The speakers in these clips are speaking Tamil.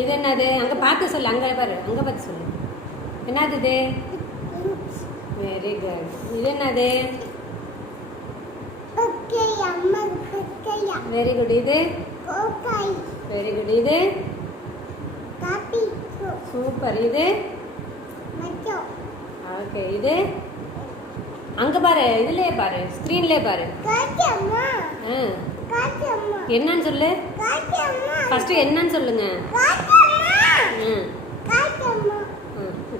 இது என்னது? அங்கே பார்த்து சொல்லு. அங்கே பாரு, அங்கே பார்த்து சொல்லு. என்னது இது? Very good. இது என்னது? Very good. இது வெரி குட். இது சூப்பர். இது ஓகே. இது அங்கே பாரு, இதுலேயே பாரு, ஸ்க்ரீன்லேயே பாரு. என்னன்னு சொல்லு. ஃபஸ்ட்டு என்னன்னு சொல்லுங்க.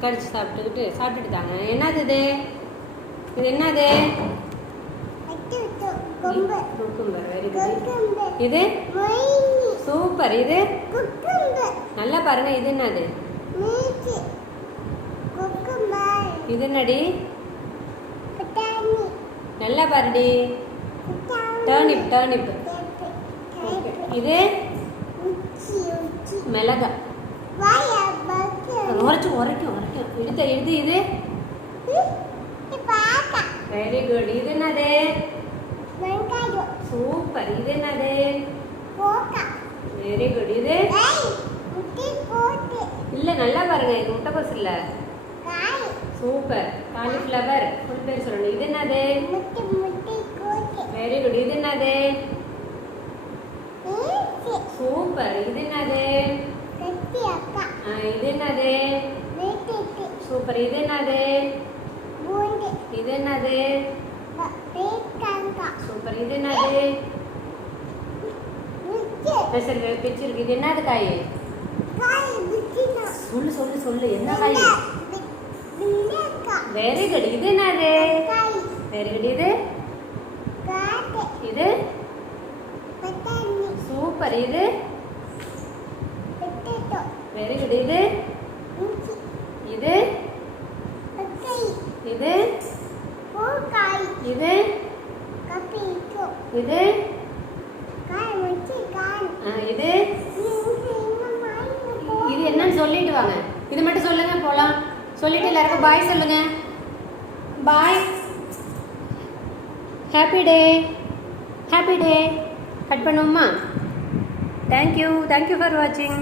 கடிச்சு சாப்பிட்டுட்டு தாங்க. என்னது இது? இது என்னது? குக்கும்பர். Very good. இது சூப்பர். இது நல்லா பாருங்க. இது என்னது? இது என்னடி? நல்லா பாருடி. டர்னிப். டர்னிப். இது மிளகா. உரைக்கும் உரைக்கும். எடுத்து இது வெரி குட். இது என்னது? சூப்பர். இது என்னது? Very good. இது இல்ல, நல்லா பாருங்க. இது முட்டைக்கோஸ் இல்ல. சூப்பர். காலிஃப்ளவர். ஃபுல் பேர் சொல்லணும். இது என்னது? Very good. இது என்னது? சூப்பர். இது என்னது? இது என்னது? சூப்பர். இது என்னது? இது என்னது? சூப்பர். இது என்னது? பிச்சிருக்கு. இது என்னது காய்? சொல்லு சொல்லு சொல்லு. என்ன காய்? Very good. இது என்னது? Very good. இது இது சூப்பர். இது வெரி குட். இது இது இது இது இது இது இது என்னன்னு சொல்லிட்டு வாங்க. இது மட்டும் சொல்லுங்க. போலாம். சொல்லிட்டு எல்லாருக்கும் பாய் சொல்லுங்க. Bye. Happy day. Happy day. Cut பண்ணுவோமா? தேங்க்யூ. தேங்க்யூ ஃபார் வாட்சிங்.